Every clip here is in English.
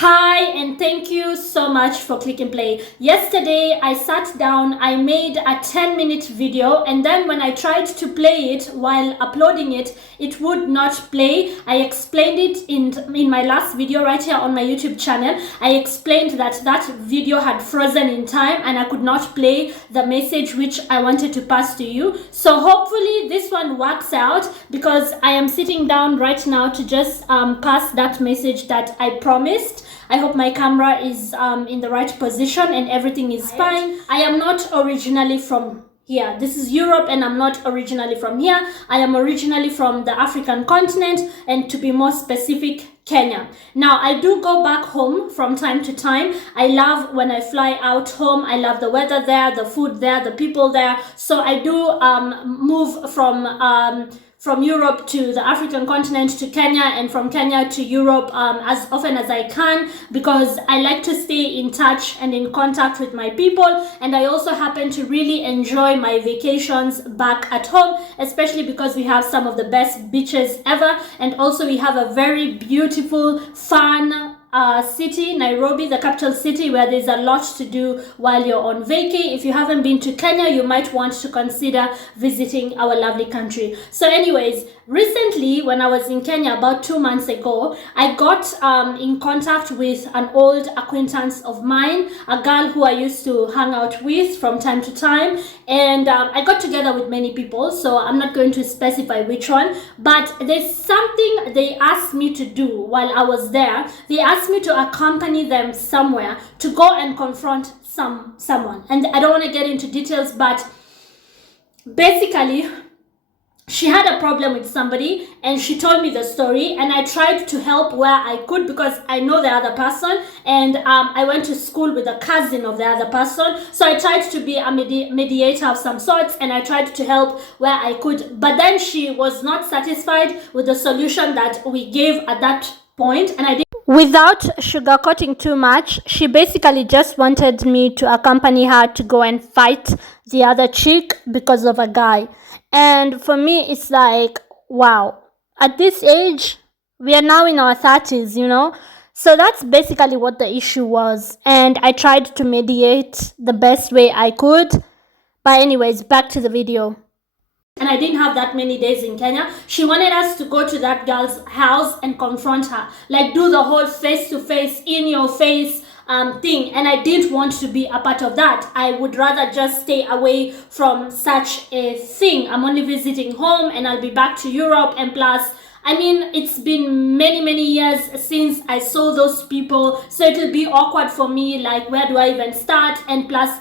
Hi, and thank you so much for clicking play. Yesterday, I sat down, I made a 10-minute video, and then when I tried to play it while uploading it, it would not play. I explained it in my last video right here on my YouTube channel. I explained that that video had frozen in time and I could not play the message which I wanted to pass to you. So hopefully this one works out, because I am sitting down right now to just pass that message that I promised. I hope my camera is in the right position and everything is fine. I am not originally from here. This is Europe and I'm not originally from here. I am originally from the African continent, and to be more specific, Kenya. Now, I do go back home from time to time. I love when I fly out home. I love the weather there, the food there, the people there. So I do move from Europe to the African continent to Kenya, and from Kenya to Europe as often as I can, because I like to stay in touch and in contact with my people. And I also happen to really enjoy my vacations back at home, especially because we have some of the best beaches ever, and also we have a very beautiful, fun city, Nairobi, the capital city, where there's a lot to do while you're on vacay. If you haven't been to Kenya, you might want to consider visiting our lovely country. So anyways, recently when I was in Kenya about 2 months ago, I got in contact with an old acquaintance of mine, a girl who I used to hang out with from time to time, and I got together with many people, so I'm not going to specify which one, but there's something they asked me to do while I was there. They asked me to accompany them somewhere to go and confront someone, and I don't want to get into details, but basically she had a problem with somebody and she told me the story, and I tried to help where I could because I know the other person, and I went to school with a cousin of the other person, so I tried to be a mediator of some sorts, and I tried to help where I could. But then she was not satisfied with the solution that we gave at that point, and I did. Without sugarcoating too much, she basically just wanted me to accompany her to go and fight the other chick because of a guy. And for me, it's like, wow, at this age, we are now in our 30s, you know? So that's basically what the issue was. And I tried to mediate the best way I could. But anyways, back to the video. And I didn't have that many days in Kenya. She wanted us to go to that girl's house and confront her, like do the whole face-to-face, in-your-face thing, and I didn't want to be a part of that. I would rather just stay away from such a thing. I'm only visiting home and I'll be back to Europe, and plus, I mean, it's been many years since I saw those people, so it'll be awkward for me, like where do I even start? And plus,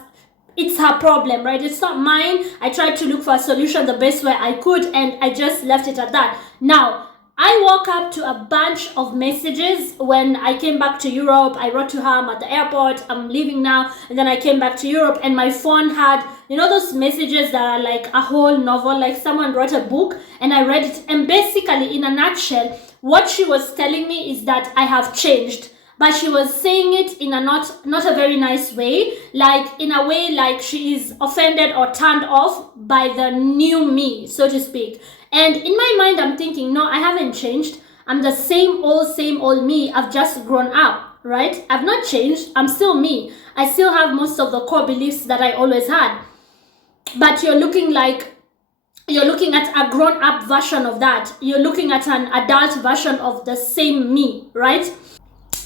it's her problem, right? It's not mine. I tried to look for a solution the best way I could, and I just left it at that. Now, I woke up to a bunch of messages when I came back to Europe. I wrote to her, I'm at the airport, I'm leaving now. And then I came back to Europe and my phone had, you know, those messages that are like a whole novel, like someone wrote a book, and I read it. And basically, in a nutshell, what she was telling me is that I have changed. But she was saying it in a not a very nice way, like in a way like she is offended or turned off by the new me, so to speak. And in my mind, I'm thinking, no, I haven't changed. I'm the same old me. I've just grown up, right? I've not changed. I'm still me. I still have most of the core beliefs that I always had. But you're looking at a grown-up version of that. You're looking at an adult version of the same me, right?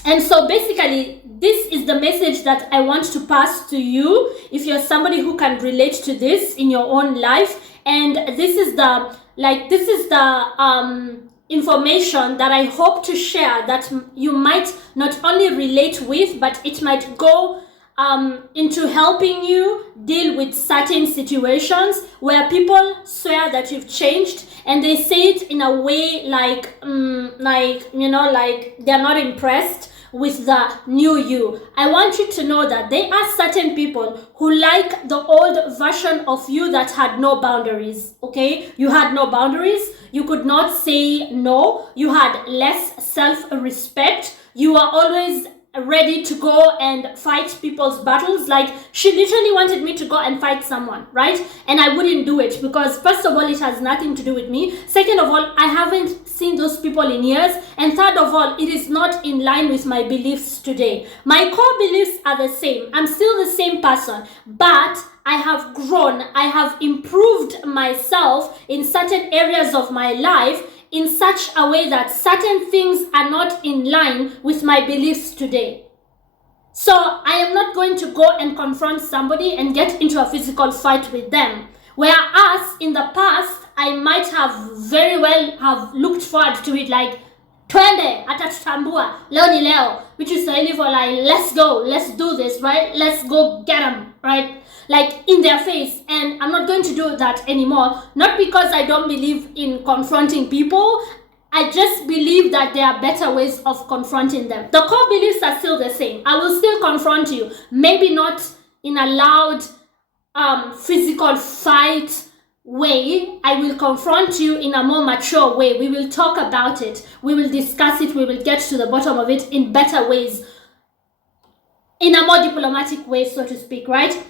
And so basically, this is the message that I want to pass to you if you're somebody who can relate to this in your own life. And this is the information that I hope to share that you might not only relate with, but it might go into helping you deal with certain situations where people swear that you've changed, and they say it in a way like they're not impressed with the new you. I want you to know that there are certain people who like the old version of you that had no boundaries, okay? You had no boundaries. You could not say no. You had less self-respect. You were always ready to go and fight people's battles. Like, she literally wanted me to go and fight someone, right? And I wouldn't do it because, first of all, it has nothing to do with me. Second of all, I haven't seen those people in years. And third of all, it is not in line with my beliefs today. My core beliefs are the same. I'm still the same person, but I have grown. I have improved myself in certain areas of my life in such a way that certain things are not in line with my beliefs today. So I am not going to go and confront somebody and get into a physical fight with them. Whereas in the past, I might have very well have looked forward to it, like, twende, atatutambua, leo ni leo, which is Swahili for like, let's go, let's do this, right? Let's go get them, right? Like, in their face. And I'm not going to do that anymore. Not because I don't believe in confronting people. I just believe that there are better ways of confronting them. The core beliefs are still the same. I will still confront you. Maybe not in a loud, physical fight way. I will confront you in a more mature way. We will talk about it. We will discuss it. We will get to the bottom of it in better ways. In a more diplomatic way, so to speak, right?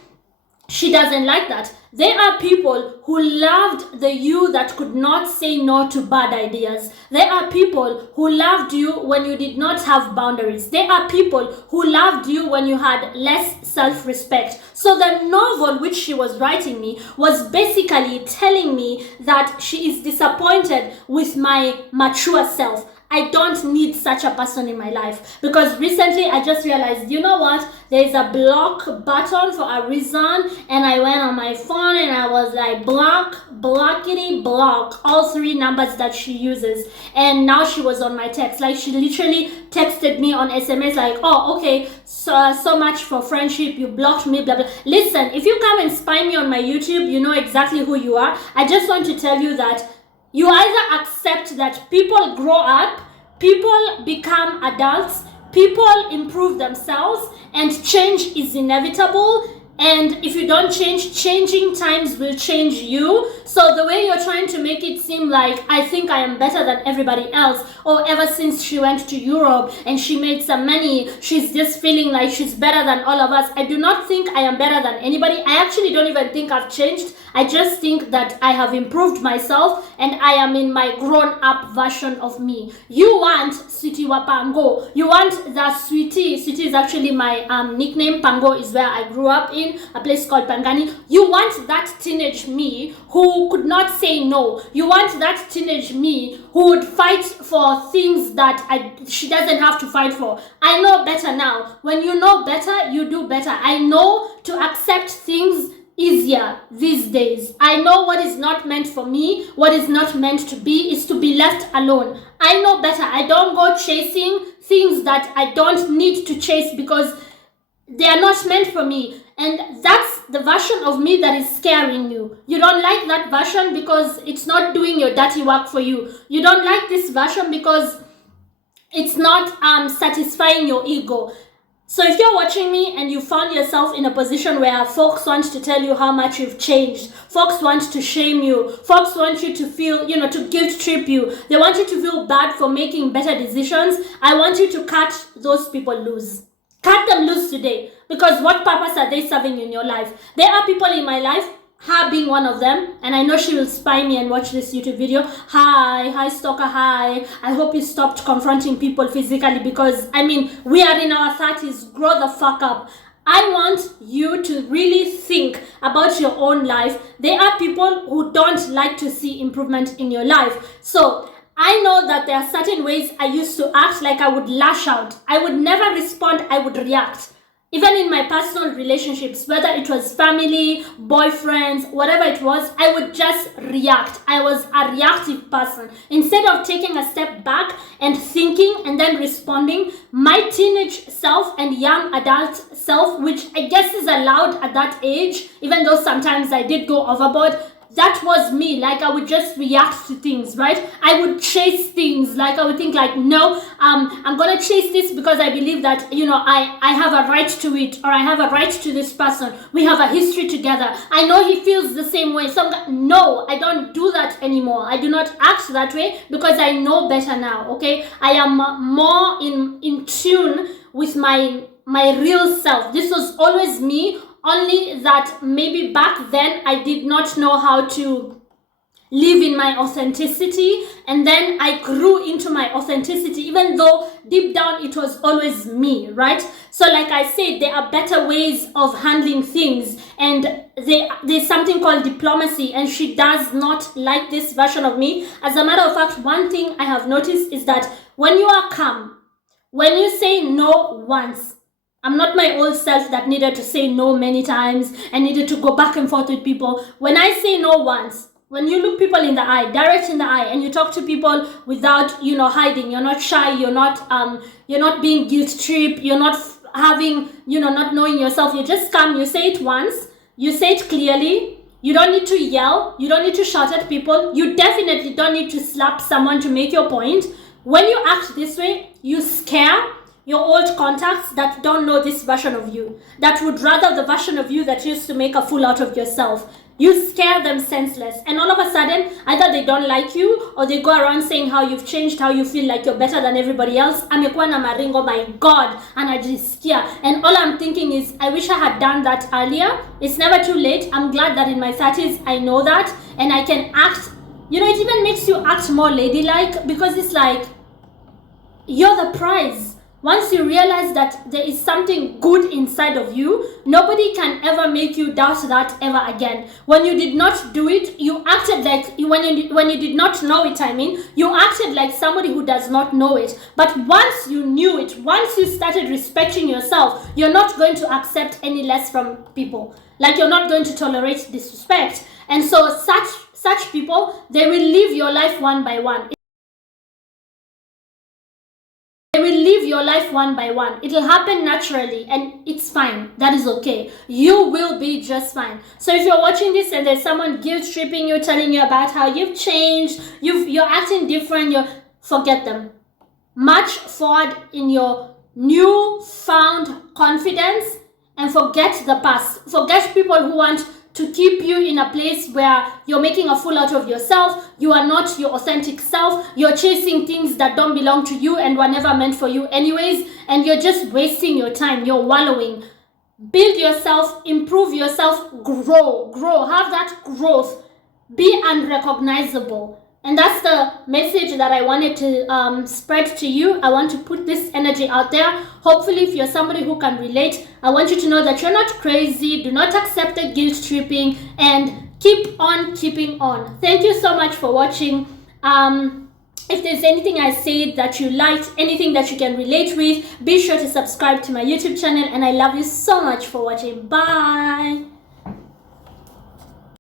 She doesn't like that. There are people who loved the you that could not say no to bad ideas. There are people who loved you when you did not have boundaries. There are people who loved you when you had less self-respect. So the novel which she was writing me was basically telling me that she is disappointed with my mature self. I don't need such a person in my life, because recently I just realized, you know what, there is a block button for a reason, and I went on my phone and I was like, blockity block, all 3 numbers that she uses. And now she was on my text, like, she literally texted me on SMS like, oh, okay, so much for friendship, you blocked me, blah blah. Listen, if you come and spy me on my YouTube, you know exactly who you are. I just want to tell you that you either accept that people grow up, people become adults, people improve themselves, and change is inevitable. And if you don't change, changing times will change you. So the way you're trying to make it seem like I think I am better than everybody else, or ever since she went to Europe and she made some money, she's just feeling like she's better than all of us. I do not think I am better than anybody. I actually don't even think I've changed. I just think that I have improved myself and I am in my grown-up version of me. You want Sweetie wa Pango. You want the Sweetie. Sweetie is actually my nickname. Pango is where I grew up in, a place called Pangani. You want that teenage me who could not say no. You want that teenage me who would fight for things that she doesn't have to fight for. I know better now. When you know better, you do better. I know to accept things easier these days. I know what is not meant for me, what is not meant to be, is to be left alone. I know better. I don't go chasing things that I don't need to chase because they are not meant for me. And that's the version of me that is scaring you. You don't like that version because it's not doing your dirty work for you. You don't like this version because it's not satisfying your ego. So if you're watching me and you found yourself in a position where folks want to tell you how much you've changed, folks want to shame you, folks want you to feel, to guilt trip you, they want you to feel bad for making better decisions, I want you to cut those people loose. Cut them loose today, because what purpose are they serving in your life? There are people in my life, her being one of them, and I know she will spy me and watch this YouTube video. Hi stalker, hi. I hope you stopped confronting people physically because, we are in our 30s. Grow the fuck up. I want you to really think about your own life. There are people who don't like to see improvement in your life. So I know that there are certain ways I used to act, like I would lash out. I would never respond, I would react. Even in my personal relationships, whether it was family, boyfriends, whatever it was, I would just react. I was a reactive person. Instead of taking a step back and thinking and then responding, my teenage self and young adult self, which I guess is allowed at that age, even though sometimes I did go overboard, that was me. Like, I would just react to things, right? I would chase things. Like, I would think like, no, I'm going to chase this because I believe that, I have a right to it, or I have a right to this person. We have a history together. I know he feels the same way. No, I don't do that anymore. I do not act that way because I know better now, okay? I am more in tune with my real self. This was always me, only that maybe back then I did not know how to live in my authenticity, and then I grew into my authenticity, even though deep down it was always me, right? So like I said, there are better ways of handling things, and there's something called diplomacy, and she does not like this version of me. As a matter of fact, one thing I have noticed is that when you are calm, when you say no once, I'm not my old self that needed to say no many times and needed to go back and forth with people. When I say no once, when you look people in the eye, direct in the eye, and you talk to people without, hiding, you're not shy, you're not being guilt tripped, you're not having, not knowing yourself, you just come, you say it once, you say it clearly, you don't need to yell, you don't need to shout at people, you definitely don't need to slap someone to make your point. When you act this way, you scare your old contacts that don't know this version of you, that would rather the version of you that used to make a fool out of yourself. You scare them senseless, and all of a sudden, either they don't like you or they go around saying how you've changed, how you feel like you're better than everybody else. Amekuwa na maringo, my God, anajisikia. And all I'm thinking is, I wish I had done that earlier. It's never too late. I'm glad that in my 30s, I know that, and I can act. It even makes you act more ladylike, because it's like, you're the prize. Once you realize that there is something good inside of you, nobody can ever make you doubt that ever again. When you did not do it, you acted like, when you did not know it, you acted like somebody who does not know it. But once you knew it, once you started respecting yourself, you're not going to accept any less from people. Like, you're not going to tolerate disrespect. And so such people, they will live your life one by one. They will live your life one by one. It'll happen naturally, and it's fine. That is okay. You will be just fine. So if you're watching this and there's someone guilt tripping you, telling you about how you've changed, you're acting different, forget them. March forward in your new-found confidence and forget the past. Forget people who want to keep you in a place where you're making a fool out of yourself. You are not your authentic self. You're chasing things that don't belong to you and were never meant for you anyways, and you're just wasting your time. You're wallowing. Build yourself, improve yourself, grow, have that growth. Be unrecognizable. And that's the message that I wanted to spread to you. I want to put this energy out there. Hopefully, if you're somebody who can relate, I want you to know that you're not crazy. Do not accept the guilt tripping, and keep on keeping on. Thank you so much for watching. If there's anything I said that you liked, anything that you can relate with, be sure to subscribe to my YouTube channel, and I love you so much for watching. Bye.